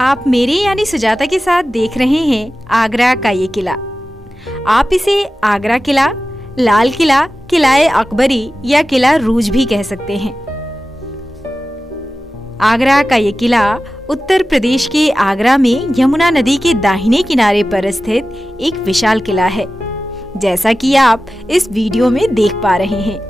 आप मेरे यानी सुजाता के साथ देख रहे हैं आगरा का ये किला। आप इसे आगरा किला, लाल किला, किलाए अकबरी या किला रूज भी कह सकते हैं। आगरा का ये किला उत्तर प्रदेश के आगरा में यमुना नदी के दाहिने किनारे पर स्थित एक विशाल किला है, जैसा कि आप इस वीडियो में देख पा रहे हैं,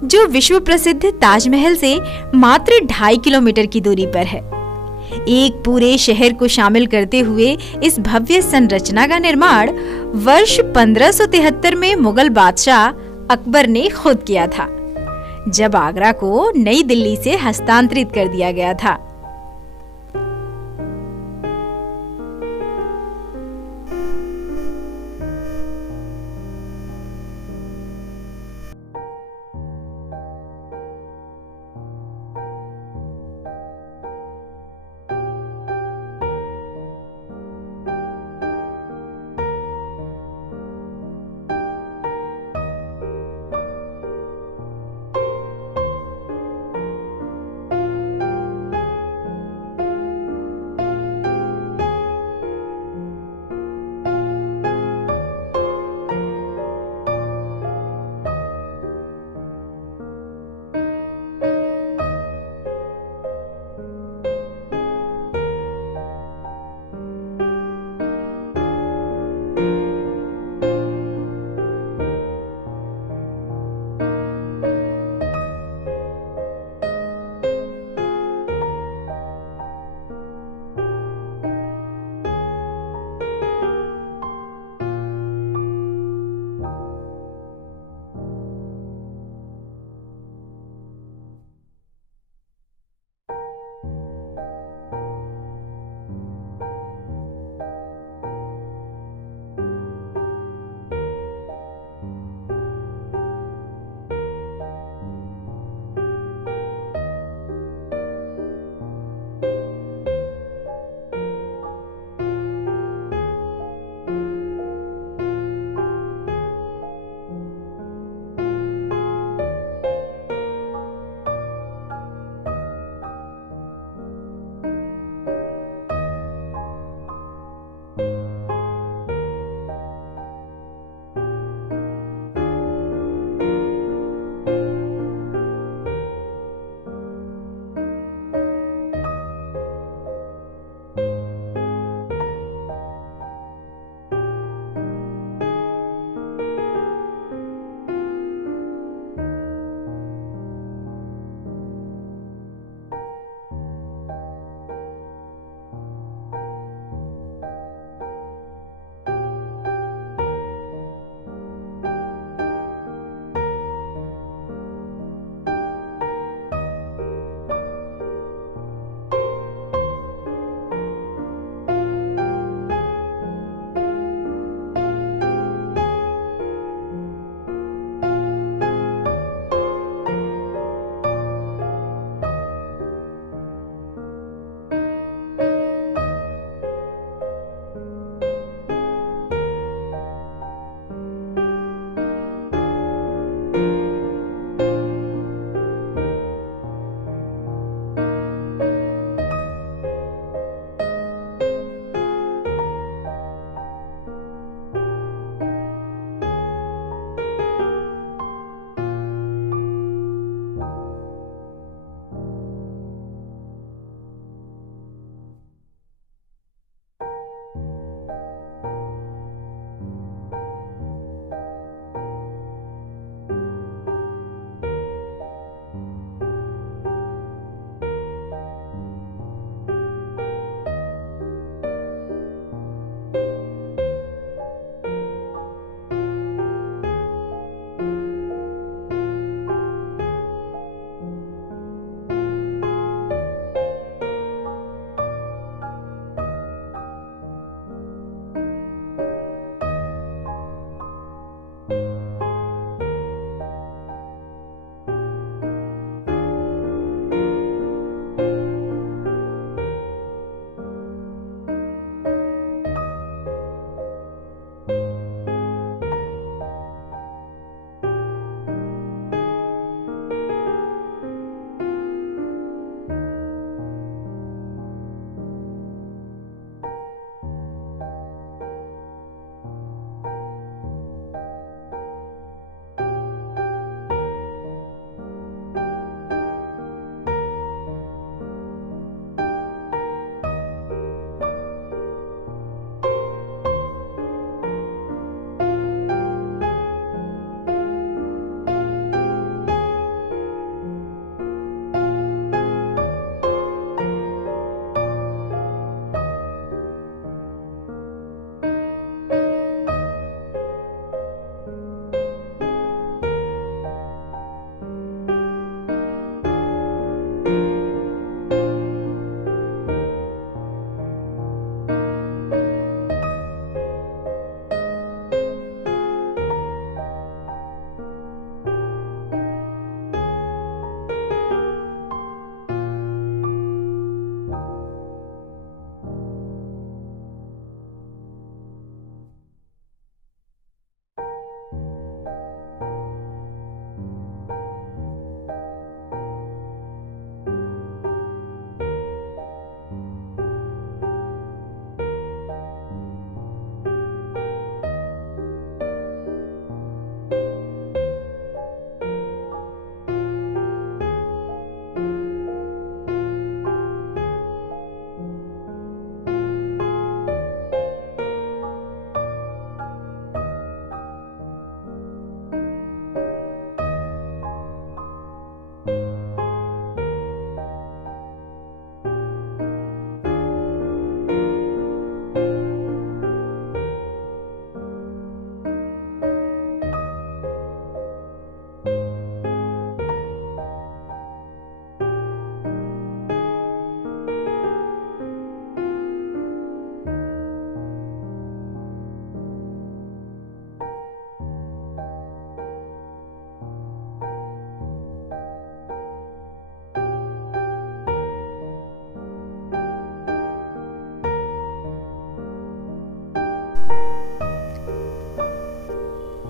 जो विश्व प्रसिद्ध ताजमहल से मात्र 2.5 किलोमीटर की दूरी पर है। एक पूरे शहर को शामिल करते हुए इस भव्य संरचना का निर्माण वर्ष 1573 में मुगल बादशाह अकबर ने खुद किया था, जब आगरा को नई दिल्ली से हस्तांतरित कर दिया गया था।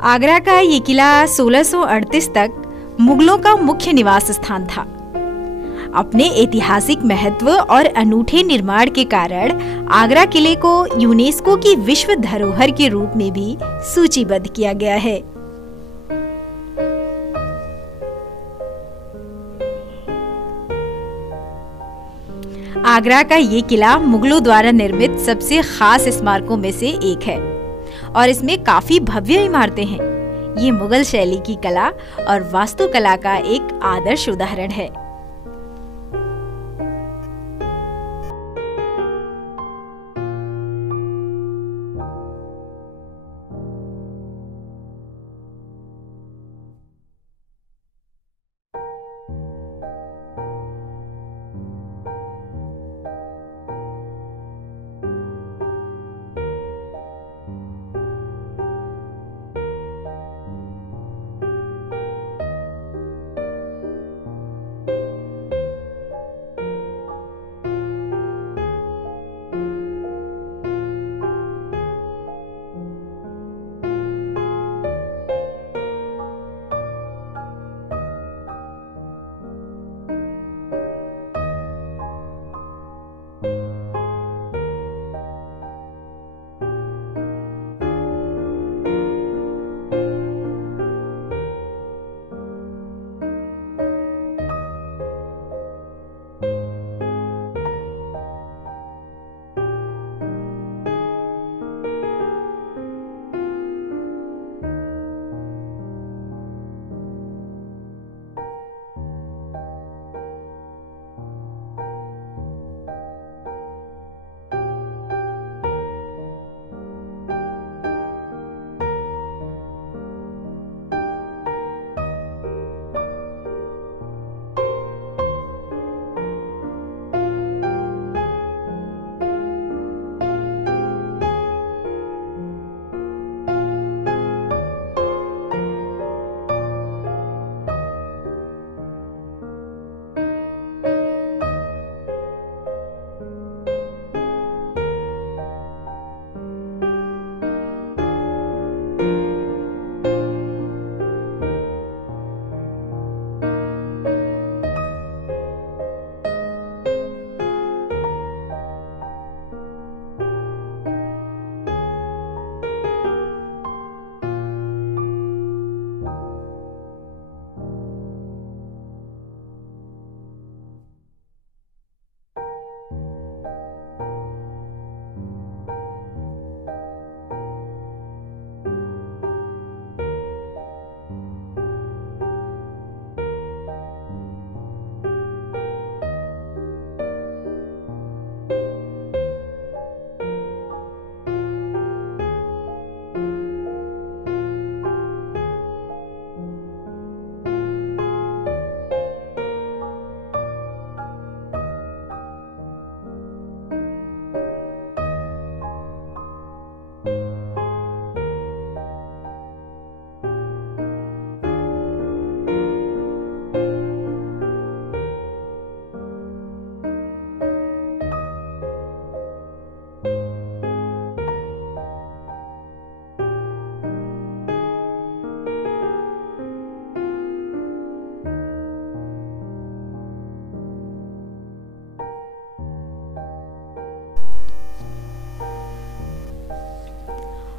आगरा का ये किला 1638 तक मुगलों का मुख्य निवास स्थान था। अपने ऐतिहासिक महत्व और अनूठे निर्माण के कारण आगरा किले को यूनेस्को की विश्व धरोहर के रूप में भी सूचीबद्ध किया गया है। आगरा का ये किला मुगलों द्वारा निर्मित सबसे खास स्मारकों में से एक है और इसमें काफी भव्य इमारतें हैं। ये मुगल शैली की कला और वास्तुकला का एक आदर्श उदाहरण है।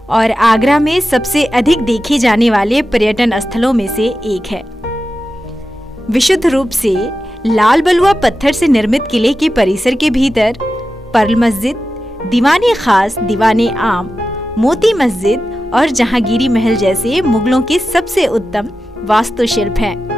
और आगरा में सबसे अधिक देखे जाने वाले पर्यटन स्थलों में से एक है। विशुद्ध रूप से लाल बलुआ पत्थर से निर्मित किले के परिसर के भीतर पर्ल मस्जिद, दीवाने खास, दीवाने आम, मोती मस्जिद और जहांगीरी महल जैसे मुगलों के सबसे उत्तम वास्तुशिल्प हैं।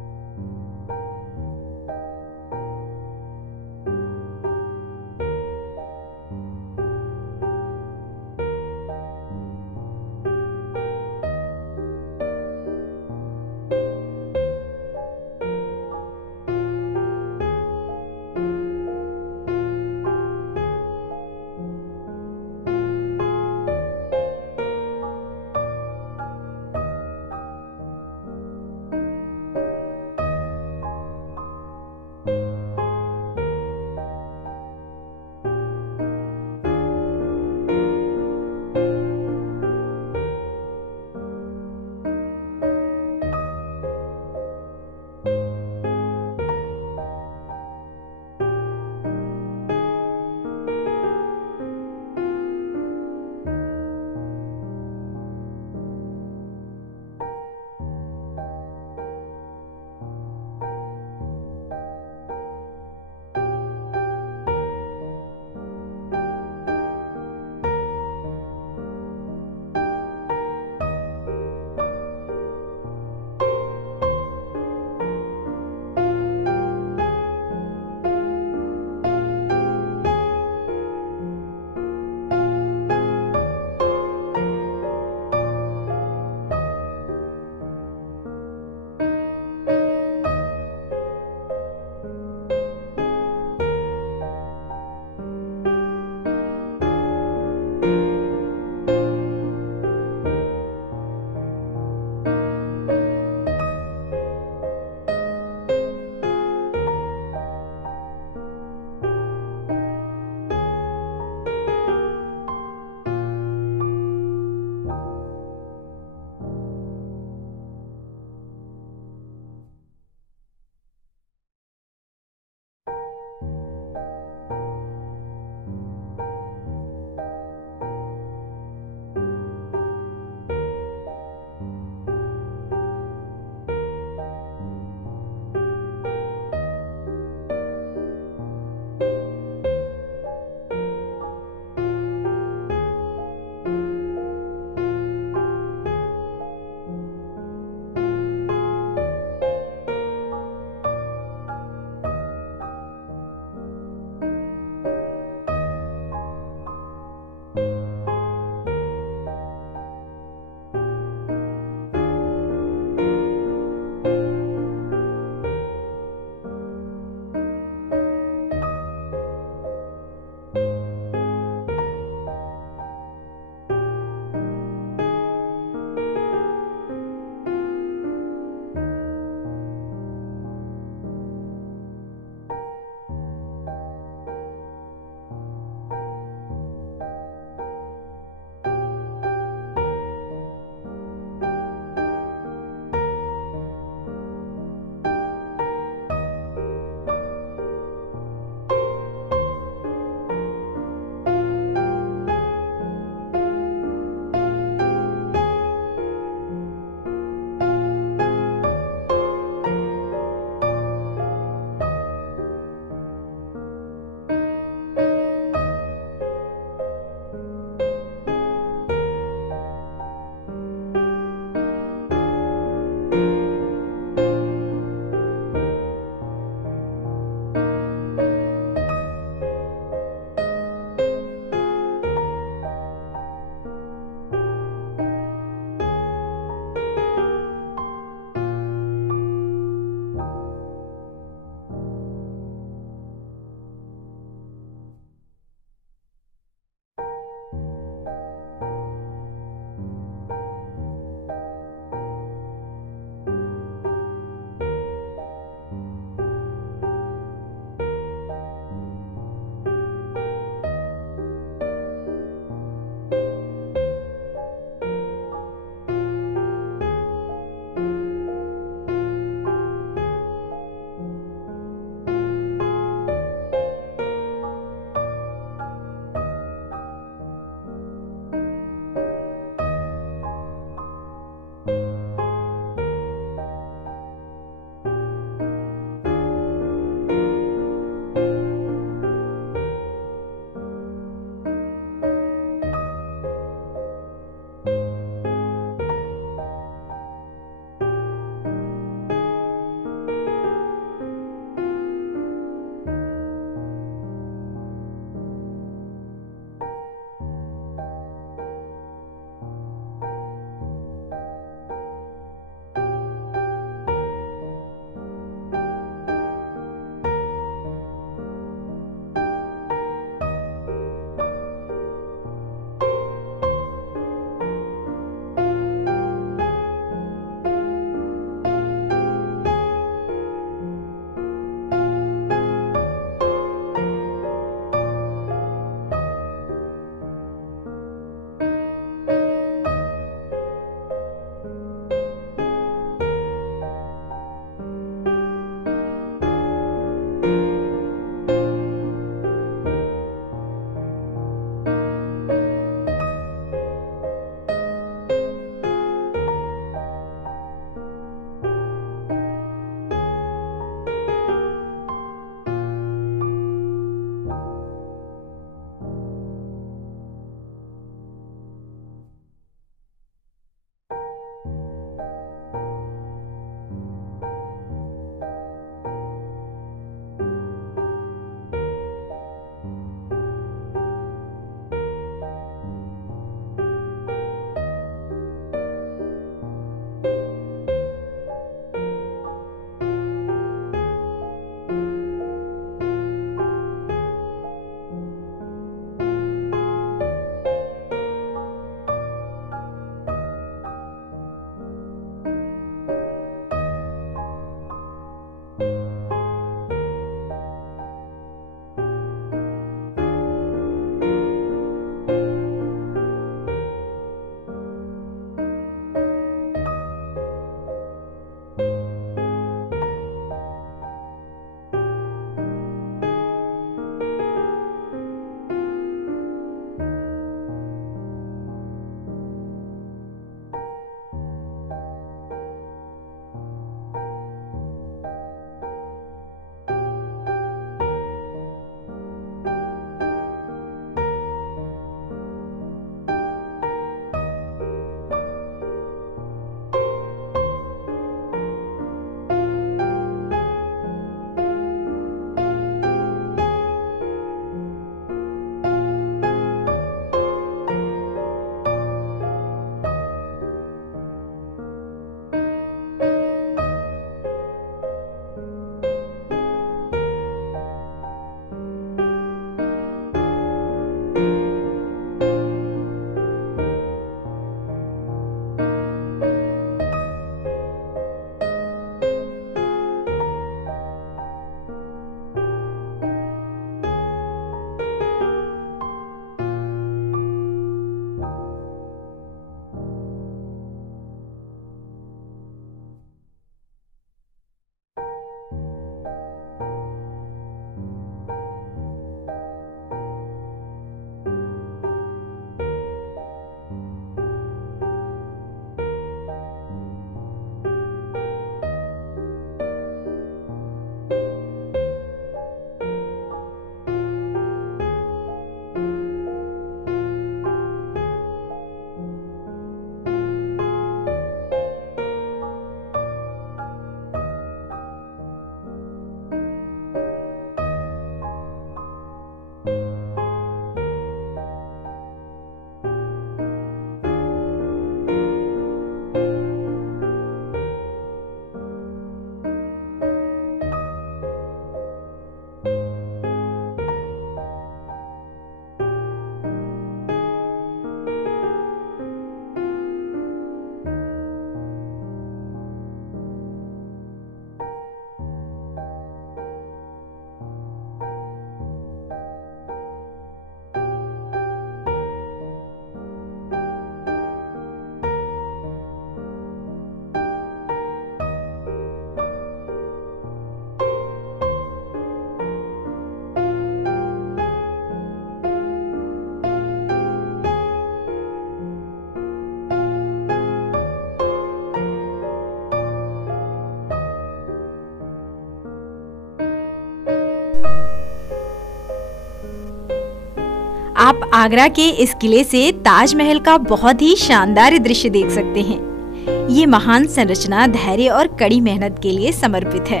आप आगरा के इस किले से ताजमहल का बहुत ही शानदार दृश्य देख सकते हैं। ये महान संरचना धैर्य और कड़ी मेहनत के लिए समर्पित है।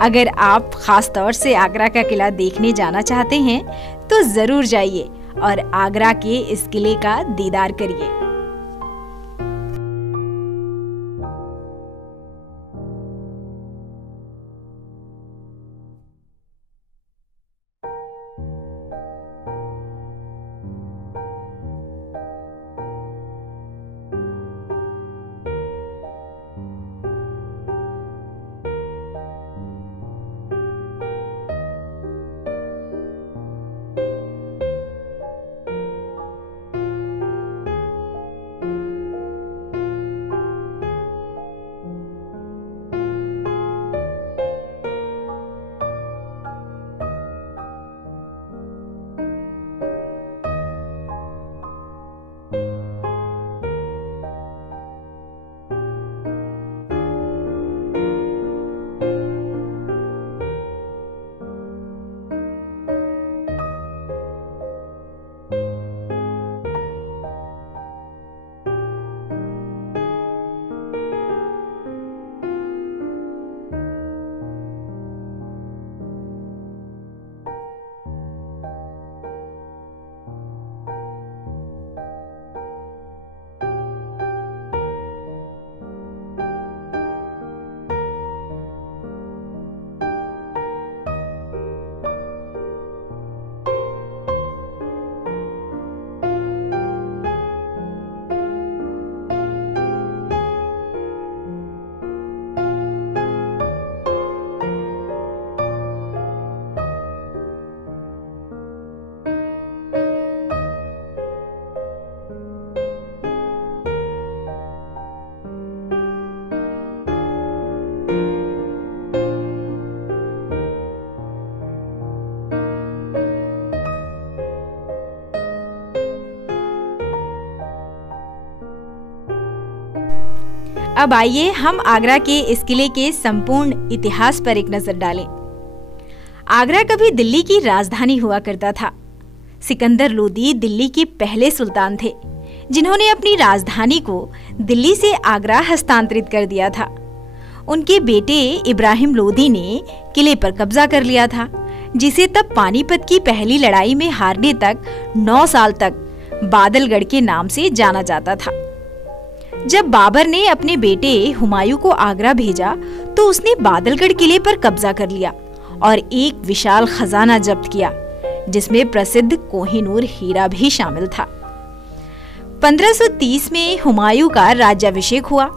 अगर आप खास तौर से आगरा का किला देखने जाना चाहते हैं तो जरूर जाइए और आगरा के इस किले का दीदार करिए। अब आइए हम आगरा के इस किले के संपूर्ण इतिहास पर एक नजर डालें। आगरा कभी दिल्ली की राजधानी हुआ करता था। सिकंदर लोदी दिल्ली के पहले सुल्तान थे, जिन्होंने अपनी राजधानी को दिल्ली से आगरा हस्तांतरित कर दिया था। उनके बेटे इब्राहिम लोदी ने किले पर कब्जा कर लिया था, जिसे तब पानीपत की पहली लड़ाई में हारने तक 9 साल तक बादलगढ़ के नाम से जाना जाता था। जब बाबर ने अपने बेटे हुमायूं को आगरा भेजा तो उसने बादलगढ़ किले पर कब्जा कर लिया और एक विशाल खजाना जब्त किया, जिसमें प्रसिद्ध कोहिनूर हीरा भी शामिल था। 1530 में हुमायूं का राज्याभिषेक हुआ।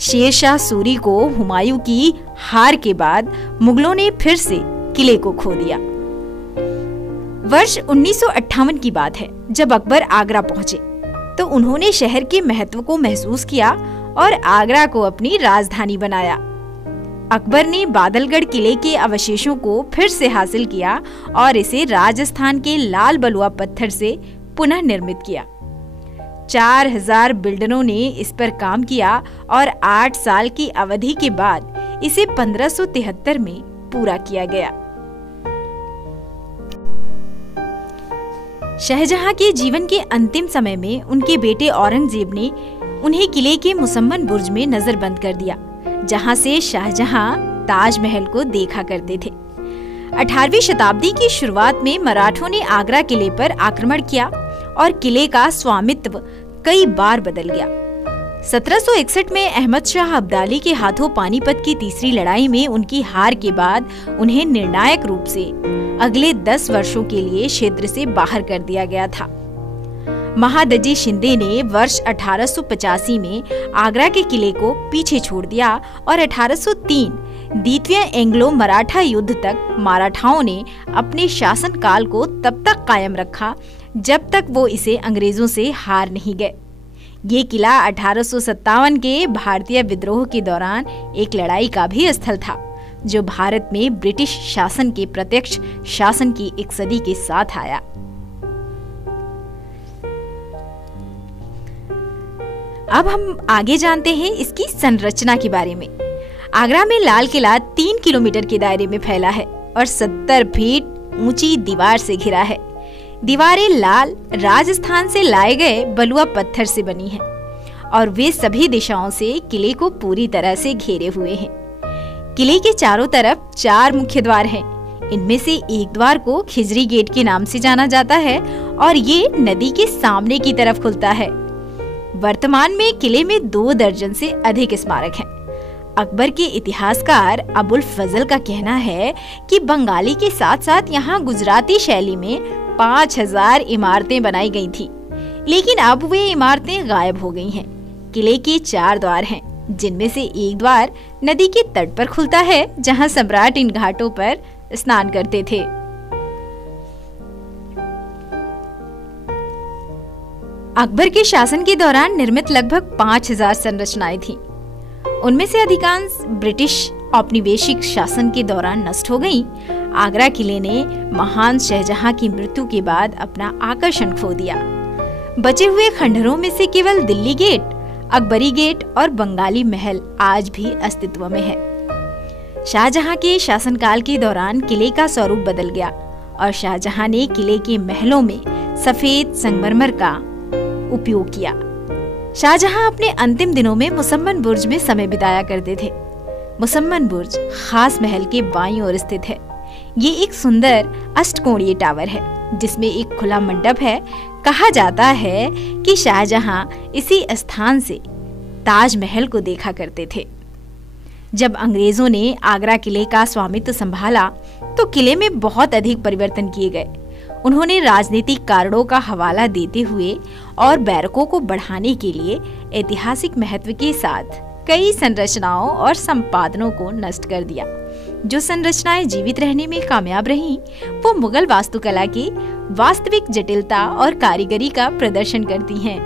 शेरशाह सूरी को हुमायूं की हार के बाद मुगलों ने फिर से किले को खो दिया। वर्ष 1958 की बात है, जब अकबर आगरा पहुंचे तो उन्होंने शहर के महत्व को महसूस किया और आगरा को अपनी राजधानी बनाया। अकबर ने बादलगढ़ किले के अवशेषों को फिर से हासिल किया और इसे राजस्थान के लाल बलुआ पत्थर से पुनः निर्मित किया। 4000 बिल्डरों ने इस पर काम किया और 8 साल की अवधि के बाद इसे 1573 में पूरा किया गया। शाहजहां के जीवन के अंतिम समय में उनके बेटे औरंगजेब ने उन्हें किले के मुसम्मन बुर्ज में नजरबंद कर दिया, जहां से शाहजहां ताजमहल को देखा करते थे। 18वीं शताब्दी की शुरुआत में मराठों ने आगरा किले पर आक्रमण किया और किले का स्वामित्व कई बार बदल गया। 1761 में अहमद शाह अब्दाली के हाथों पानीपत की तीसरी लड़ाई में उनकी हार के बाद उन्हें निर्णायक रूप से अगले 10 वर्षों के लिए क्षेत्र से बाहर कर दिया गया था। महादजी शिंदे ने वर्ष 1885 में आगरा के किले को पीछे छोड़ दिया और 1803 द्वितीय एंग्लो मराठा युद्ध तक मराठाओं ने अपने शासनकाल को तब तक कायम रखा जब तक वो इसे अंग्रेजों से हार नहीं गए। ये किला 1857 के भारतीय विद्रोह के दौरान एक लड़ाई का भी स्थल था, जो भारत में ब्रिटिश शासन के प्रत्यक्ष शासन की एक सदी के साथ आया। अब हम आगे जानते हैं इसकी संरचना के बारे में। आगरा में लाल किला 3 किलोमीटर के दायरे में फैला है और 70 फीट ऊंची दीवार से घिरा है। दीवारें लाल राजस्थान से लाए गए बलुआ पत्थर से बनी हैं और वे सभी दिशाओं से किले को पूरी तरह से घेरे हुए हैं। किले के चारों तरफ 4 मुख्य द्वार हैं। इनमें से एक द्वार को खिजरी गेट के नाम से जाना जाता है और ये नदी के सामने की तरफ खुलता है। वर्तमान में किले में 2 दर्जन से अधिक स्मारक हैं। अकबर के इतिहासकार अबुल फजल का कहना है कि बंगाली के साथ साथ यहाँ गुजराती शैली में 5000 इमारतें बनाई गई थी, लेकिन अब वे इमारतें गायब हो गई हैं। किले के 4 द्वार हैं, जिनमें से एक द्वार नदी के तट पर खुलता है, जहां सम्राट इन घाटों पर स्नान करते थे। अकबर के शासन के दौरान निर्मित लगभग 5000 संरचनाएं थीं। उनमें से अधिकांश ब्रिटिश औपनिवेशिक शासन के दौरान नष्ट हो गईं। आगरा किले ने महान शाहजहां की मृत्यु के बाद अपना आकर्षण खो दिया। बचे हुए खंडहरों में से केवल दिल्ली गेट, अकबरी गेट और बंगाली महल आज भी अस्तित्व में है। शाहजहां के शासनकाल के दौरान किले का स्वरूप बदल गया और शाहजहां ने किले के महलों में सफेद संगमरमर का उपयोग किया। शाहजहां अपने अंतिम दिनों में मुसम्मन बुर्ज में समय बिताया करते थे। मुसम्मन बुर्ज खास महल के बाईं ओर स्थित है। ये एक सुंदर अष्टकोणीय टावर है जिसमें एक खुला मंडप है। कहा जाता है कि शाहजहां इसी स्थान से ताजमहल को देखा करते थे। जब अंग्रेजों ने आगरा किले का स्वामित्व संभाला तो किले में बहुत अधिक परिवर्तन किए गए। उन्होंने राजनीतिक कारणों का हवाला देते हुए और बैरकों को बढ़ाने के लिए ऐतिहासिक महत्व के साथ कई संरचनाओं और संपादनों को नष्ट कर दिया। जो संरचनाएं जीवित रहने में कामयाब रहीं, वो मुगल वास्तुकला की वास्तविक जटिलता और कारीगरी का प्रदर्शन करती हैं।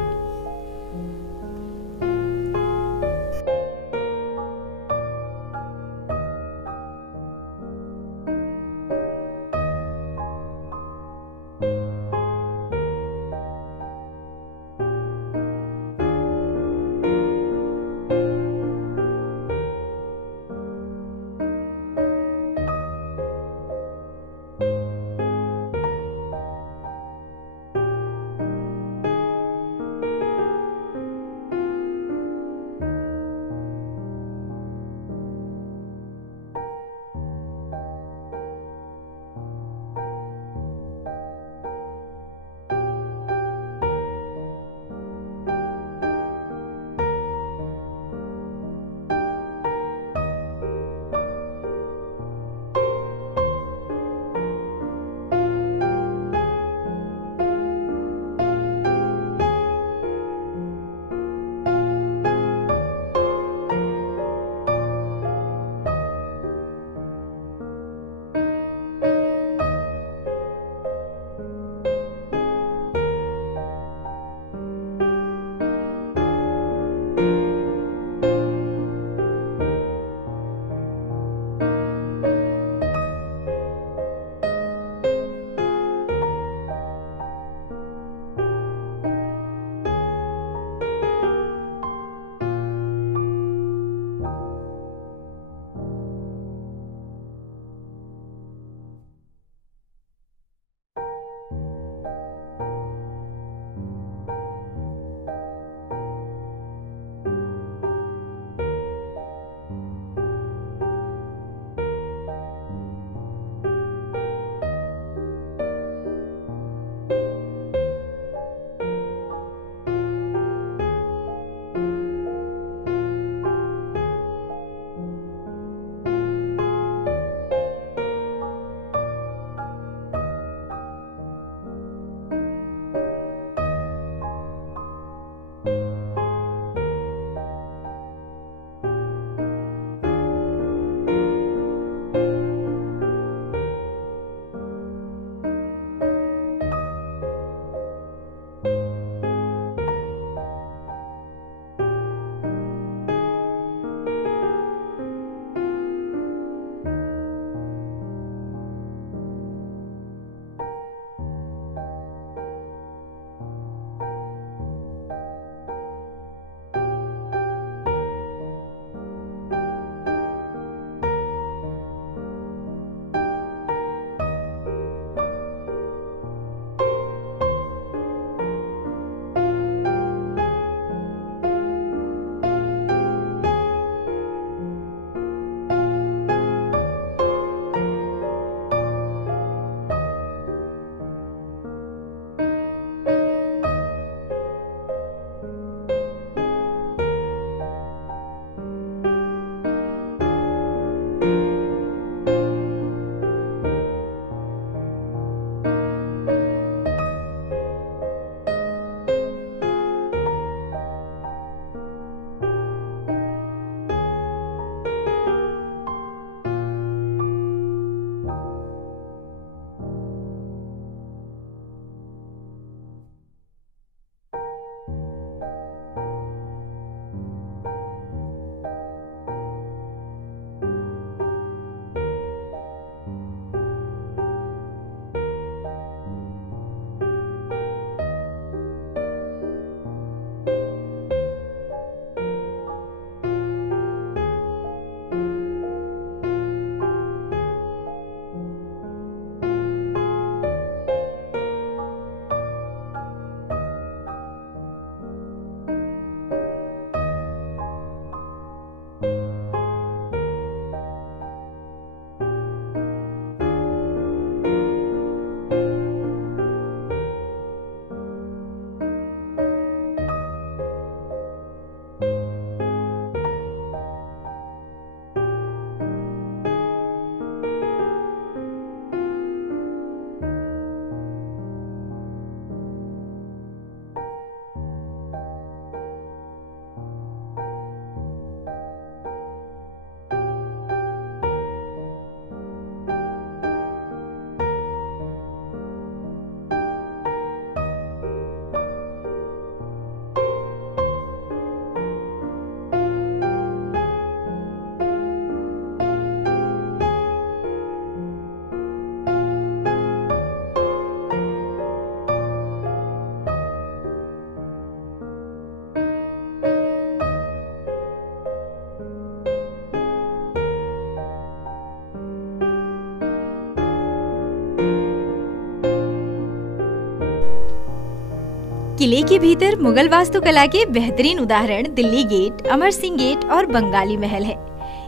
किले के भीतर मुगल वास्तुकला के बेहतरीन उदाहरण दिल्ली गेट, अमर सिंह गेट और बंगाली महल है।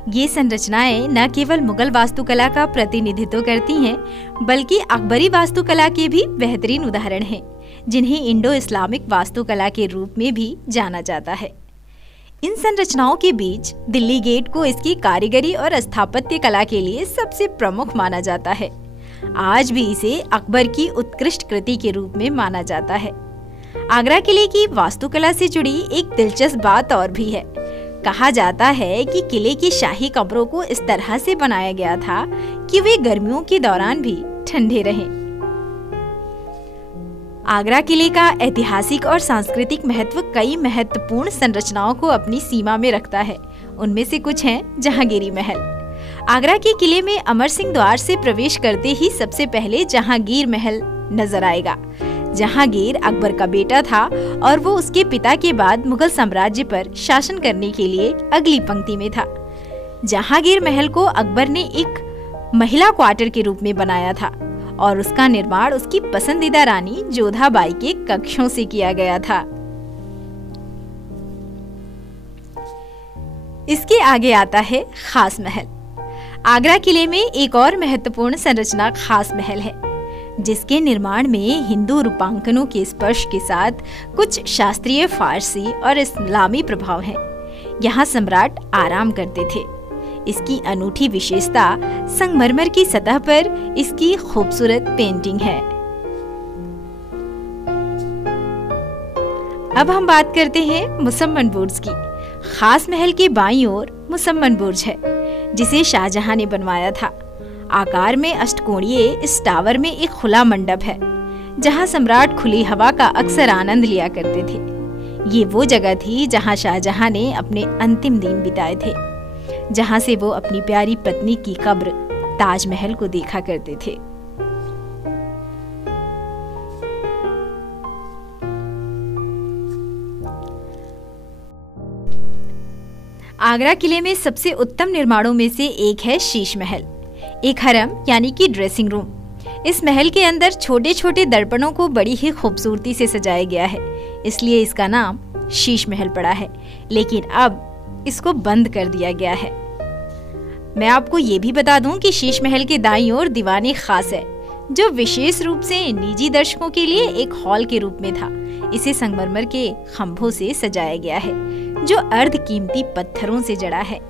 ये संरचनाएं न केवल मुगल वास्तुकला का प्रतिनिधित्व करती हैं, बल्कि अकबरी वास्तुकला के भी बेहतरीन उदाहरण हैं, जिन्हें इंडो इस्लामिक वास्तुकला के रूप में भी जाना जाता है। इन संरचनाओं के बीच दिल्ली गेट को इसकी कारीगरी और स्थापत्य कला के लिए सबसे प्रमुख माना जाता है। आज भी इसे अकबर की उत्कृष्ट कृति के रूप में माना जाता है। आगरा किले की वास्तुकला से जुड़ी एक दिलचस्प बात और भी है। कहा जाता है कि किले के शाही कमरों को इस तरह से बनाया गया था कि वे गर्मियों के दौरान भी ठंडे रहें। आगरा किले का ऐतिहासिक और सांस्कृतिक महत्व कई महत्वपूर्ण संरचनाओं को अपनी सीमा में रखता है। उनमें से कुछ हैं जहांगीरी महल। आगरा के किले में अमर सिंह द्वार से प्रवेश करते ही सबसे पहले जहांगीर महल नजर आएगा। जहांगीर अकबर का बेटा था और वो उसके पिता के बाद मुगल साम्राज्य पर शासन करने के लिए अगली पंक्ति में था। जहांगीर महल को अकबर ने एक महिला क्वार्टर के रूप में बनाया था और उसका निर्माण उसकी पसंदीदा रानी जोधाबाई के कक्षों से किया गया था। इसके आगे आता है खास महल। आगरा किले में एक और महत्वपूर्ण संरचना खास महल है, जिसके निर्माण में हिंदू रूपांकनों के स्पर्श के साथ कुछ शास्त्रीय फारसी और इस्लामी प्रभाव हैं। यहाँ सम्राट आराम करते थे। इसकी अनूठी विशेषता संगमरमर की सतह पर इसकी खूबसूरत पेंटिंग है। अब हम बात करते हैं मुसम्मन बुर्ज की। खास महल के बाईं ओर मुसम्मन बुर्ज है, जिसे शाहजहां ने बनवाया था। आकार में अष्टकोणीय इस टावर में एक खुला मंडप है, जहां सम्राट खुली हवा का अक्सर आनंद लिया करते थे। ये वो जगह थी जहां शाहजहां ने अपने अंतिम दिन बिताए थे, जहां से वो अपनी प्यारी पत्नी की कब्र ताजमहल को देखा करते थे। आगरा किले में सबसे उत्तम निर्माणों में से एक है शीश महल, एक हरम यानी कि ड्रेसिंग रूम। इस महल के अंदर छोटे छोटे दर्पणों को बड़ी ही खूबसूरती से सजाया गया है, इसलिए इसका नाम शीश महल पड़ा है। लेकिन अब इसको बंद कर दिया गया है। मैं आपको ये भी बता दूं कि शीश महल के दाईं ओर दीवाने खास है, जो विशेष रूप से निजी दर्शकों के लिए एक हॉल के रूप में था। इसे संगमरमर के खंभों से सजाया गया है, जो अर्ध कीमती पत्थरों से जड़ा है।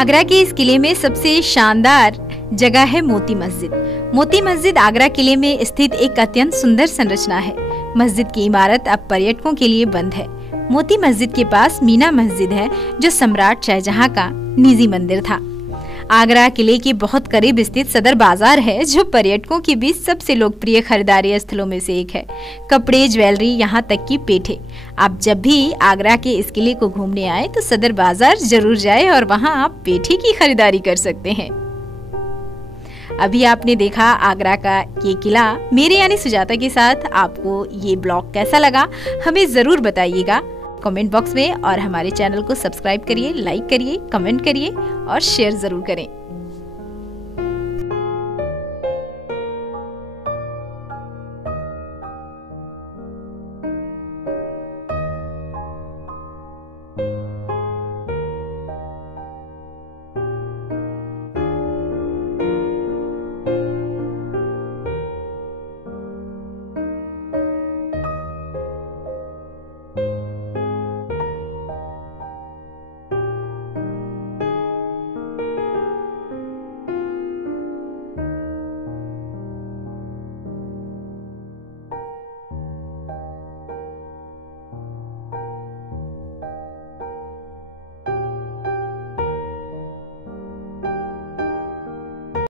आगरा के इस किले में सबसे शानदार जगह है मोती मस्जिद। मोती मस्जिद आगरा किले में स्थित एक अत्यंत सुंदर संरचना है। मस्जिद की इमारत अब पर्यटकों के लिए बंद है। मोती मस्जिद के पास मीना मस्जिद है, जो सम्राट शाहजहां का निजी मंदिर था। आगरा किले के बहुत करीब स्थित सदर बाजार है, जो पर्यटकों के बीच सबसे लोकप्रिय खरीदारी स्थलों में से एक है। कपड़े, ज्वेलरी, यहाँ तक कि पेठे। आप जब भी आगरा के इस किले को घूमने आए तो सदर बाजार जरूर जाए और वहाँ आप पेठे की खरीदारी कर सकते हैं। अभी आपने देखा आगरा का ये किला। मेरे यानी सुजाता के साथ आपको ये ब्लॉग कैसा लगा हमें जरूर बताइएगा कमेंट बॉक्स में, और हमारे चैनल को सब्सक्राइब करिए, लाइक करिए, कमेंट करिए और शेयर जरूर करें।